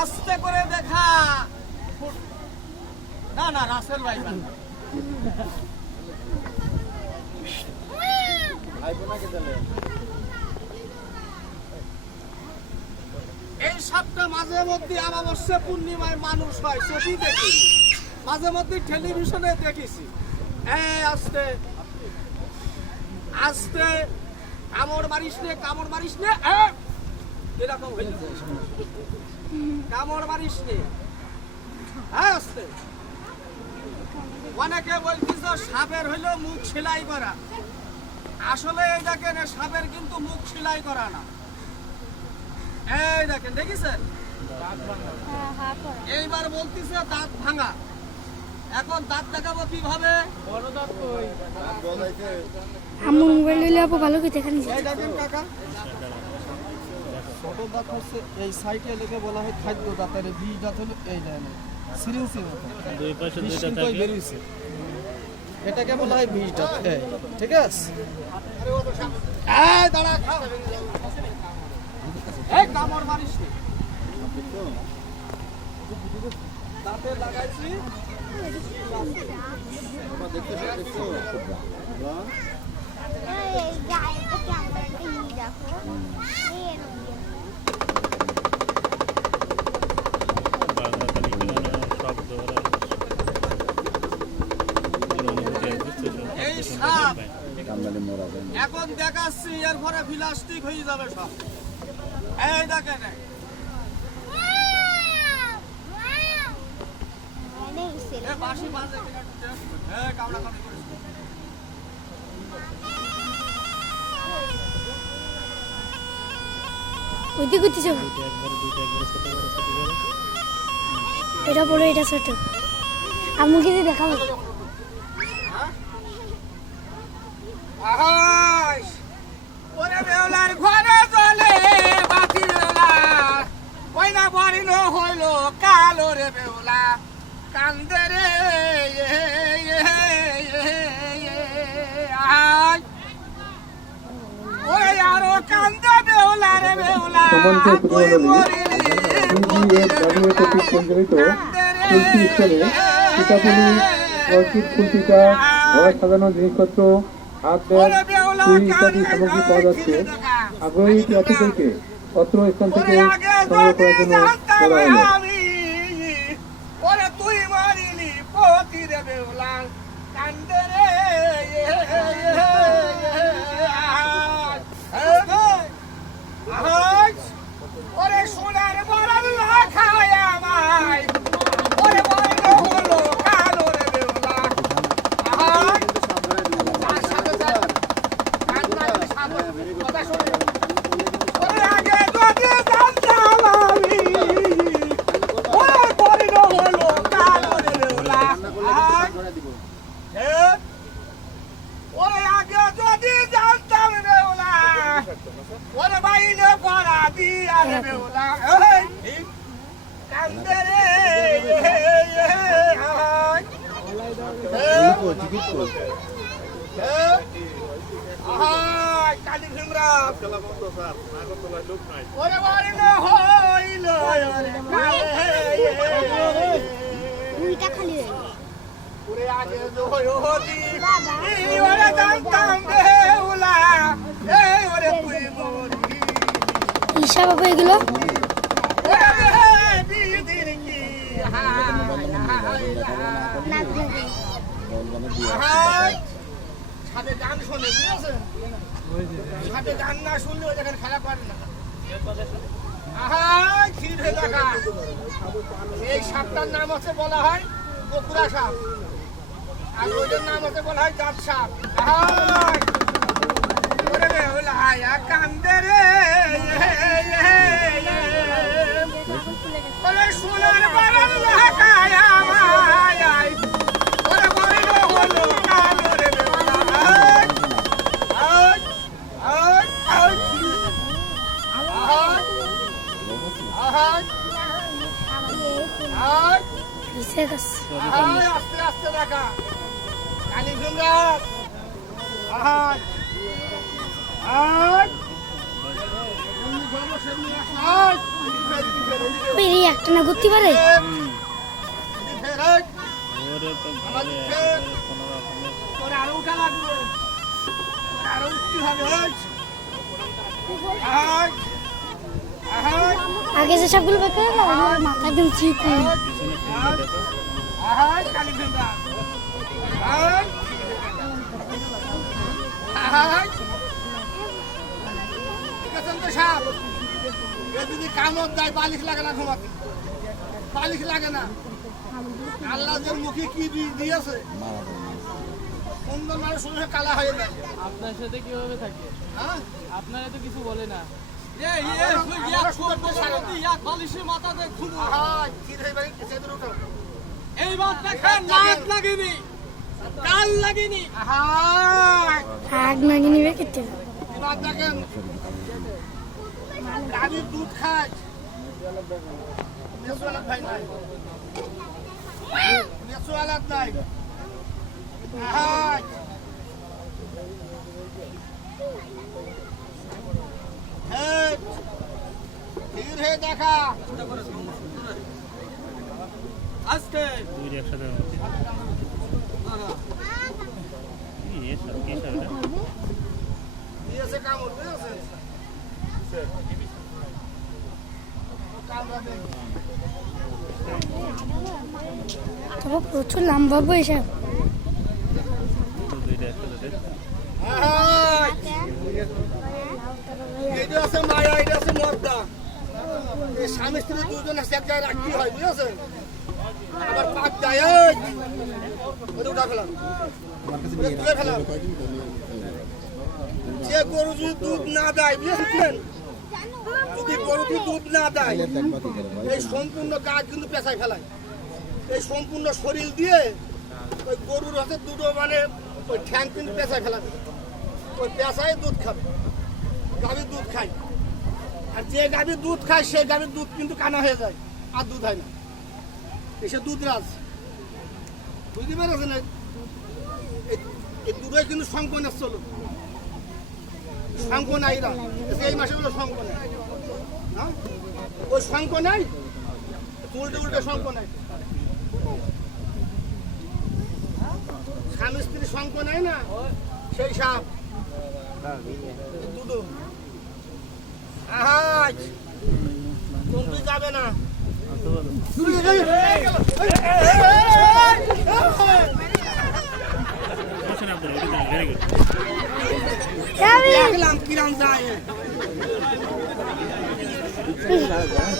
আস্তে করে দেখা। না না রাসেল ভাই এই সপ্তাহ মাঝে মধ্যে অমাবস্যা পূর্ণিমায় মানুষ হয়, সেটি দেখি। মাঝে মধ্যে টেলিভিশনে দেখেছি। আস্তে আস্তে কামড় মারিস নে, কামড় মারিস নে, এরকম হইল। কামড় মারিস নে, আস্তে। অনেকে বলতেছে সাপের হইল মুখ সেলাই করা। আসলে এই দেখেন সাপের কিন্তু মুখ সেলাই করা না। এই দেখেন, দেখেছেন? এইবার বলতেছে দাঁত ভাঙা। এখন দাঁত দেখাবো কিভাবে? আমার মোবাইল নিলে আপু ভালো করে দেখেন। এই দেখেন কাকা, ছোট দাঁত হচ্ছে এই সাইডে লেগে বলা হয় খাদ্য দাঁত, আর বীজ দাঁত হলো এই লাইনে সিরিঞ্জের মতো দুই পাশে দুইটা থাকে বের হইছে, এটাকে বলা হয় বীজ দাঁত। ঠিক আছে, এই দাঁড়া, খাও। এই কামড় মারিস নি, দাঁতে লাগাইছি। এই সাপ এখন দেখাচ্ছি, এরপরে প্লাস্টিক হয়ে যাবে সব। এই দেখেন, বাসি বাজে কামড়া কামড়ি করিস। ওইদিকে ঘুরতেছে, এটা বড় এটা ছোট। আমাকে যে দেখাবো ওরে বেউলার ঘরে চলে বাতি বেউলা, ওই না বড়িল হইল কালো রে বেউলা, কান্দে রে ওরে আরো কান্দে বেউলা রে বেউলা, তুই মরিলি সাজানো জিনিসপত্র, হাত ব্যাগ, চুড়ি ইত্যাদি সামগ্রী পাওয়া যাচ্ছে। আগ্রহী যাত্রীদেরকে অত্র স্থান থেকে সংগ্রহ করার জন্য বলা হলো। তুই মারিলি পতি রে বেউলা, কান্দে রে ওরে সোনার বড় খায় আমায়, ওরে বড় হলো কালো রে বেউলা। ওরে আগে যদি জানতাম আমি, ওরে বড় হলো কালো রে বেউলা। ওরে আগে যদি জানতাম বেউলা, ওরে বাইরে পড়া দিয়া রে বেউলা, কান্দে রে কালী ভীমরা ওরে বাড়িল হইল খালি ওরে আগে যদি ওরে জানতাম বেউলা, এই ওরে তুই মরি ঈশা বাবা এগুলো বিদির কি সাথে গান শোনে, বুঝেছেন? সাথে গান না শুনলে ওই দেখেন খেলা পারে না। খিদে দেখা। এই সাপটার নাম হচ্ছে বলা হয় বকুড়া সাপ, আর ওইটার নাম হচ্ছে বলা হয় জাত সাপ। কান্দে রে সোনার বাড়াল লাগায় আমায়, ওরে বড় হলো কালো রে আস্তে আস্তে দেখা। কালী ভীমরাজ এই একটা না করতে পারে ওরে তো ঘরে একেবারে কোনো রকমের আগে যে সবগুলো বের করে দাও আমার মাথা একদম ঠিক নেই পিছনে ফিরে দেখো যদি কামড় দেয় বালিশ লাগে না ঘুমাতে, বালিশ লাগে না। আল্লাহ যে মুখে কি দিয়েছে সুন্দর মানুষ শুনে কালা হয়ে যায়। আপনার সাথে কিভাবে থাকে? হ্যাঁ আপনারা তো কিছু বলে না। এইবার দেখেন নাক লাগেনি, কাল লাগেনি। আগ নাগি নিবে কেটে এবার দেখেন গাভীর দুধ খায়, মেসোয়ালাত ভাই নাই, মেসোয়ালাত নাই। ধীর হয়ে দেখা আজকে দুই একসাথে হচ্ছে কি এসব কি সব এটা দিয়েছে কামড় দিয়েছে কামড়া দেয়। তবে প্রচুর লম্বা বয়সে দুইটা একসাথে দেখ এটা আছে মায়া, এটা আছে মর্দা। এই স্বামী স্ত্রী দুজন এক জায়গায় রাখতে হয়, বুঝেছেন? আবার পাক যায় ওটা উঠা ফেলাম, ওটা তুলে ফেলাম। যে গরু যদি দুধ না দেয়, বুঝেছেন, যদি গরুটি দুধ না দেয় এই সম্পূর্ণ গাছ কিন্তু পেঁচায় ফেলায়। এই সম্পূর্ণ শরীর দিয়ে ওই গরুর হাতে দুটো মানে ওই ঠ্যাং কিন্তু পেঁচায় ফেলাবে, ওই পেঁচায় দুধ খাবে। গাভীর দুধ খায়, আর যে গাভীর দুধ খায় সেই গাভীর দুধ কিন্তু কানা হয়ে যায়, আর দুধ হয় না। এসে দুধ রাজ, বুঝতে পেরেছেন? এই দুধই কিন্তু শঙ্খ নেছিল, শঙ্খ নাই। এই মাসে হলো শঙ্খ নাই, হ্যাঁ ওই শঙ্খ নাই, উল্টে উল্টে শঙ্খ নাই। স্বামী স্ত্রী শঙ্খ নাই না, সেই সাপ দুধ। আহাজ তুমি যাবে না, কোশ্চেন আব্দুল ভেরি গুড দেখলাম কিরাম যায়।